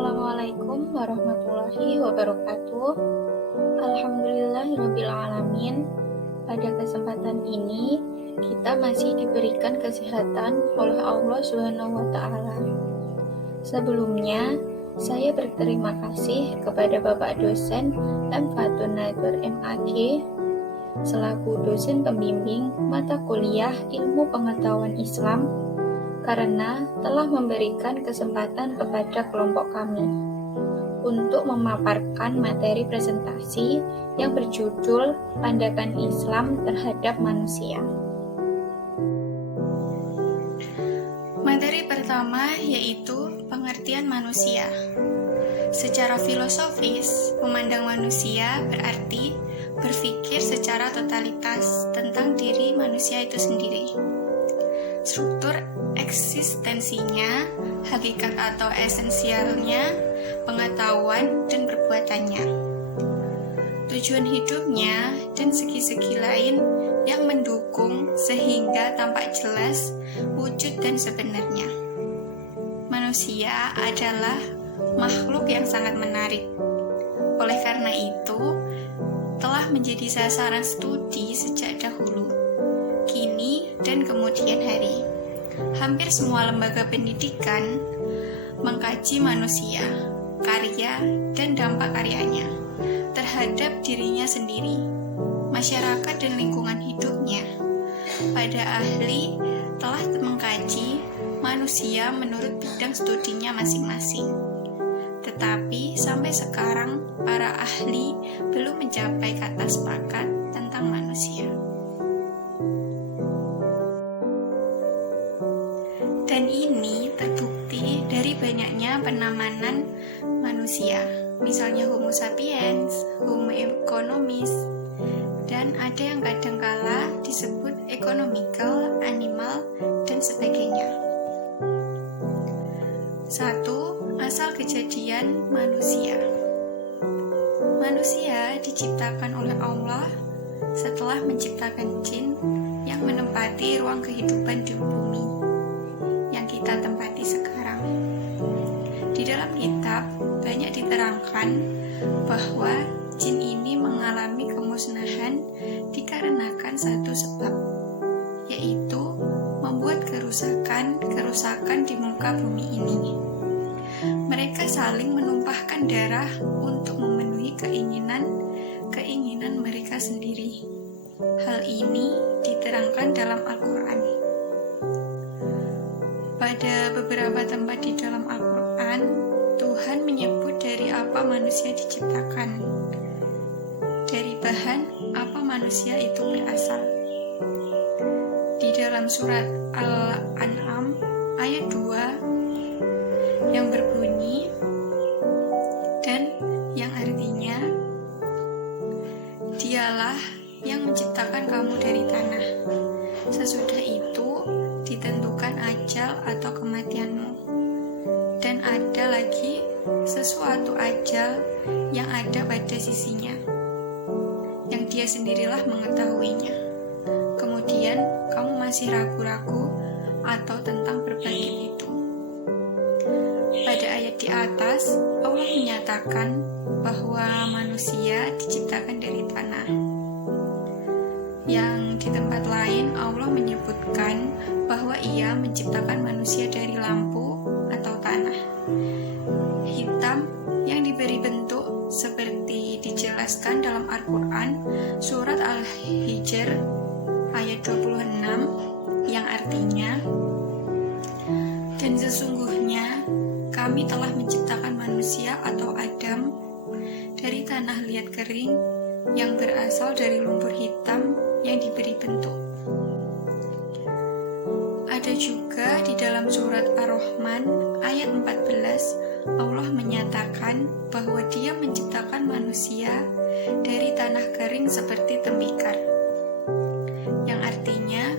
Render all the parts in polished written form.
Assalamualaikum warahmatullahi wabarakatuh. Alhamdulillahirrabbilalamin. Pada kesempatan ini, kita masih diberikan kesehatan oleh Allah SWT. Sebelumnya, saya berterima kasih kepada Bapak dosen M. Fatun Natur MAG selaku dosen pembimbing mata kuliah Ilmu Pengetahuan Islam karena telah memberikan kesempatan kepada kelompok kami untuk memaparkan materi presentasi yang berjudul Pandangan Islam Terhadap Manusia. Materi pertama yaitu pengertian manusia. Secara filosofis, memandang manusia berarti berpikir secara totalitas tentang diri manusia itu sendiri. Struktur eksistensinya, hakikat atau esensialnya, pengetahuan dan perbuatannya, tujuan hidupnya, dan segi-segi lain yang mendukung sehingga tampak jelas wujud dan sebenarnya. Manusia adalah makhluk yang sangat menarik. Oleh karena itu, telah menjadi sasaran studi sejak dahulu, kini, dan kemudian hari. Hampir semua lembaga pendidikan mengkaji manusia, karya, dan dampak karyanya terhadap dirinya sendiri, masyarakat, dan lingkungan hidupnya. Pada ahli telah mengkaji manusia menurut bidang studinya masing-masing. Tetapi sampai sekarang para ahli belum mencapai kata sepakat tentang manusia. Dan ini terbukti dari banyaknya penamanan manusia, misalnya Homo sapiens, Homo economicus, dan ada yang kadangkala disebut economical, animal, dan sebagainya. 1. Asal kejadian manusia. Manusia diciptakan oleh Allah setelah menciptakan jin yang menempati ruang kehidupan di bumi yang kita tempati sekarang. Di dalam kitab banyak diterangkan bahwa jin ini mengalami kemusnahan dikarenakan satu sebab, yaitu membuat kerusakan di muka bumi ini. Mereka saling menumpahkan darah untuk memenuhi keinginan mereka sendiri. Hal ini diterangkan dalam Al-Quran. Pada beberapa tempat di dalam Al-Quran, Tuhan menyebut dari apa manusia diciptakan, dari bahan apa manusia itu berasal. Di dalam surat Al-An'am ayat 2 yang berbunyi dan yang artinya, Dialah yang menciptakan kamu dari tanah. Sesudah itu ditentukan ajal atau kematianmu. Dan ada lagi sesuatu ajal yang ada pada sisinya, yang dia sendirilah mengetahuinya. Kemudian kamu masih ragu-ragu atau tentang berbagi itu. Pada ayat di atas, Allah menyatakan bahwa manusia diciptakan dari tanah. Yang di tempat lain, Allah menyebutkan bahwa Ia menciptakan manusia dari lampu atau tanah hitam yang diberi bentuk seperti dijelaskan dalam Al-Quran surat Al-Hijr ayat 26 yang artinya, dan sesungguhnya kami telah menciptakan manusia atau Adam dari tanah liat kering yang berasal dari lumpur hitam yang diberi bentuk. Ada juga di dalam surat Ar-Rahman ayat 14 Allah menyatakan bahwa Dia menciptakan manusia dari tanah kering seperti tembikar, yang artinya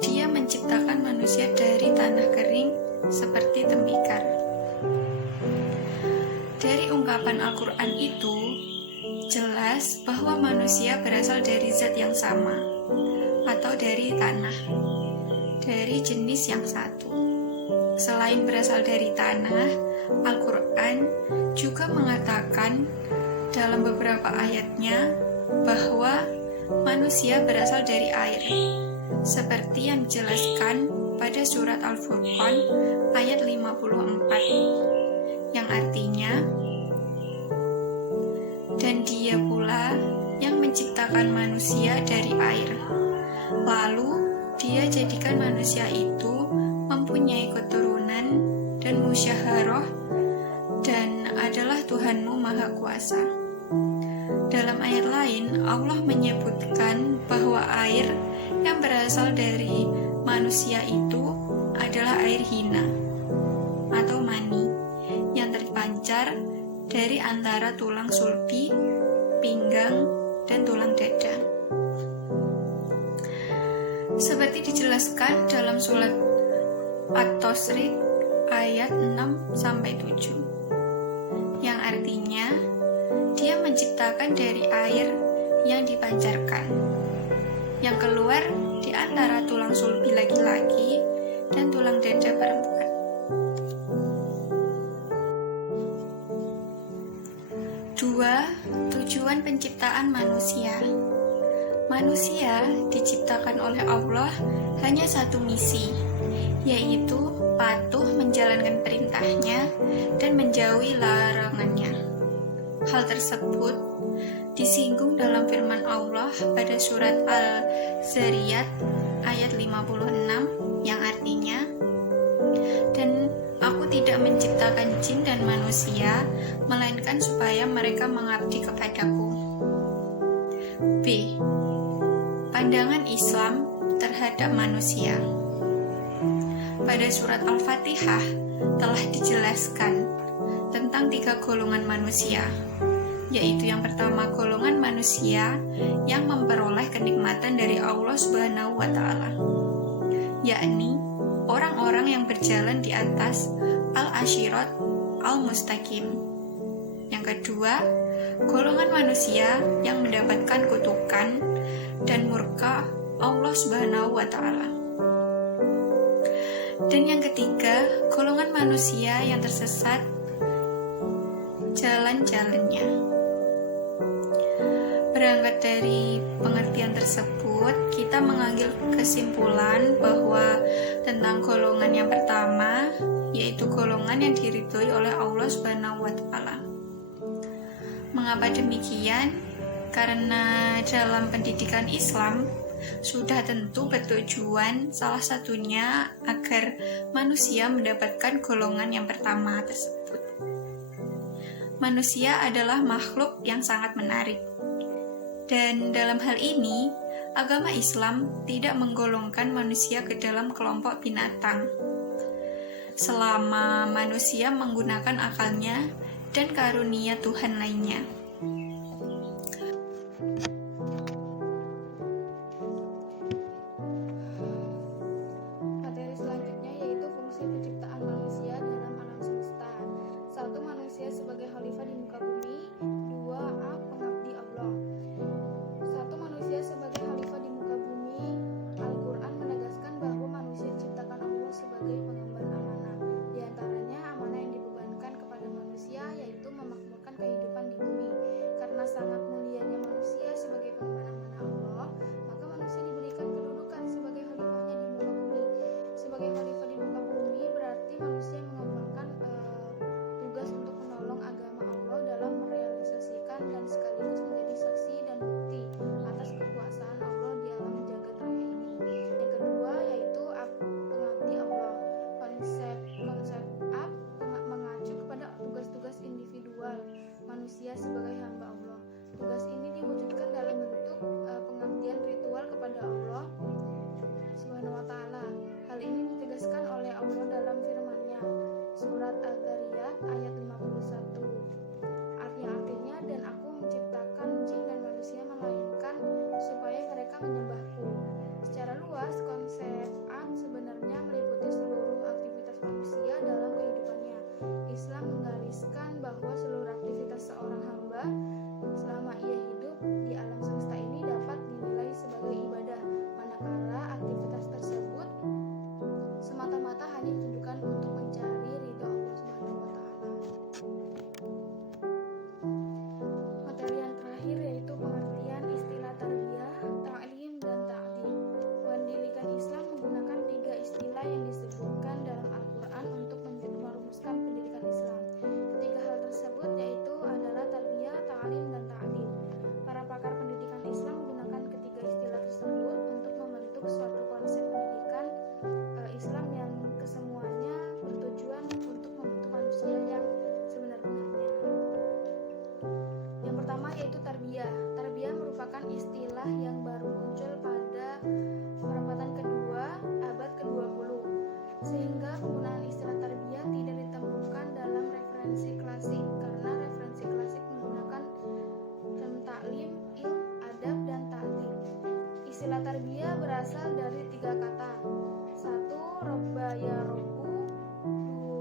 Dia menciptakan manusia dari tanah kering seperti tembikar. Dari ungkapan Al-Quran itu jelas bahwa manusia berasal dari zat yang sama atau dari tanah, dari jenis yang satu. selain berasal dari tanah, Al-Quran juga mengatakan dalam beberapa ayatnya bahwa manusia berasal dari air, seperti yang dijelaskan pada surat Al-Furqan ayat 54, yang artinya, dan Dia pula yang menciptakan manusia dari air, lalu Dia jadikan manusia itu mempunyai keturunan dan musyawarah dan adalah Tuhanmu Maha Kuasa. Dalam ayat lain, Allah menyebutkan bahwa air yang berasal dari manusia itu adalah air hina atau mani yang terpancar dari antara tulang sulbi, pinggang, dan tulang dada. Seperti dijelaskan dalam surat At-Tasrik ayat 6-7, yang artinya Dia menciptakan dari air yang dipancarkan, yang keluar di antara tulang sulbi laki-laki dan tulang dada perempuan. Dua, tujuan penciptaan manusia. Manusia diciptakan oleh Allah hanya satu misi, yaitu patuh menjalankan perintahnya dan menjauhi larangannya. Hal tersebut disinggung dalam firman Allah pada surat Al-Zariyat ayat 56, yang artinya, dan Aku tidak menciptakan jin dan manusia, melainkan supaya mereka mengabdi kepadaku. B. Pandangan Islam terhadap manusia. Pada surat Al-Fatihah telah dijelaskan tentang 3 golongan manusia, yaitu yang pertama golongan manusia yang memperoleh kenikmatan dari Allah Subhanahu wa Ta'ala, yakni orang-orang yang berjalan di atas al-asyirat al-mustaqim. Yang kedua, golongan manusia yang mendapatkan kutukan dan murka Allah Subhanahu wa Ta'ala. Dan yang ketiga, golongan manusia yang tersesat jalan-jalannya. Berangkat dari pengertian tersebut, kita mengambil kesimpulan bahwa tentang golongan yang pertama, yaitu golongan yang diridhoi oleh Allah Subhanahu wa Ta'ala. Mengapa demikian? Karena dalam pendidikan Islam sudah tentu bertujuan salah satunya agar manusia mendapatkan golongan yang pertama tersebut. Manusia adalah makhluk yang sangat menarik. Dan dalam hal ini, agama Islam tidak menggolongkan manusia ke dalam kelompok binatang, selama manusia menggunakan akalnya dan karunia Tuhan lainnya. Materi selanjutnya yaitu fungsi penciptaan manusia dalam alam semesta. 1. Manusia sebagai khalifah di muka bumi. 2. Pengabdi Allah. 1. Manusia sebagai khalifah di muka bumi. Al-Quran menegaskan bahwa manusia diciptakan Allah sebagai pengemban amanah. Di antaranya amanah yang dibebankan kepada manusia yaitu memakmurkan kehidupan di bumi. Karena sangat mulianya manusia sebagai pengemban amanah Allah, maka manusia diberikan kedudukan sebagai khalifahnya di muka bumi. Sebagai khalifah di muka bumi berarti manusia mengembangkan tugas untuk menolong agama Allah dalam merealisasikan dan sekaligus menjadi saksi dan bukti atas kekuasaan Allah di alam jagat raya ini. Yang kedua yaitu pengabdi Allah. Konsep ab mengacu kepada tugas-tugas individual manusia sebagai hamba Allah. Tugas ini diwujudkan dalam bentuk pengabdian ritual kepada Allah Subhanahu wa Ta'ala. Hal ini ditegaskan oleh Allah dalam firman-Nya, surat Al-Zariyat ayat 51. Artinya, dan aku menciptakan jin dan manusia melainkan supaya mereka menyembahku. Secara luas, konsep ab sebenarnya meliputi seluruh aktivitas manusia dalam kehidupannya. Islam menggariskan bahwa seluruh aktivitas seorang hamba selama ia hidup pertama yaitu tarbiyah. Tarbiyah merupakan istilah yang baru muncul pada perempatan kedua abad ke-20, sehingga penggunaan istilah tarbiyah tidak ditemukan dalam referensi klasik, karena referensi klasik menggunakan term taklim, ilm, adab, dan ta'dib. Istilah tarbiyah berasal dari 3 kata. 1. Robba ya robbu.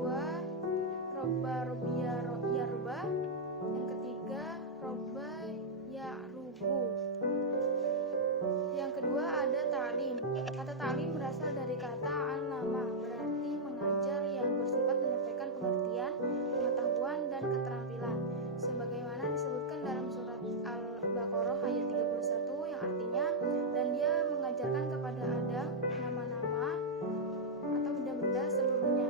2. Robba robbiya yarba. Yang ketiga, robba ya rubu. Yang kedua ada ta'lim. Kata ta'lim berasal dari kata al-nama, berarti mengajar, yang bersifat menyampaikan pengertian, pengetahuan, dan keterampilan, sebagaimana disebutkan dalam surat Al-Baqarah ayat 31, yang artinya, dan dia mengajarkan kepada Adam nama-nama atau benda-benda seluruhnya.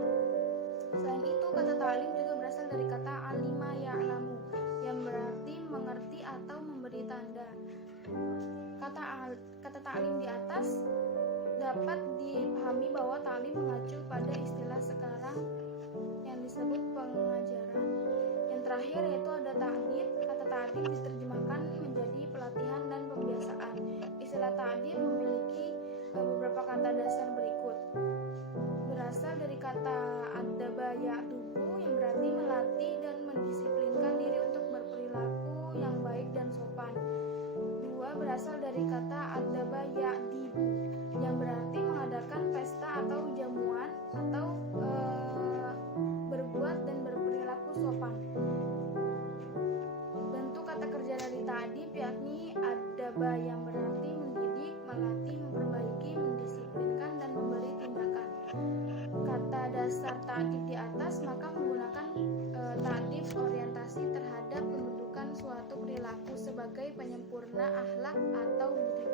Selain itu, kata ta'lim juga berasal dari kata alima ya'lamu, yang berarti mengerti atau memberi tanda. Kata ta'lim di atas dapat dipahami bahwa ta'lim mengacu pada istilah sekarang yang disebut pengajaran. Yang terakhir yaitu ada ta'dib. Kata ta'dib diterjemahkan menjadi pelatihan dan pembiasaan. Istilah ta'dib memiliki beberapa kata dasar berikut. Berasal dari kata adaba ya'dubu, yang berarti melatih dan mendisiplinkan diri untuk berperilaku yang baik dan sopan. 2. Berasal dari kata adaba ya'dibu, yang berarti mengadakan pesta atau jamuan atau berbuat dan berperilaku sopan. Bentuk kata kerja dari ta'dib yakni adaba, yang berarti mendidik, melatih, memperbaiki, mendisiplinkan, dan memberi tindakan. Kata dasar ta'dib di atas maka menggunakan ta'dib orientasi terhadap pembentukan suatu perilaku sebagai penyempurna akhlak atau budi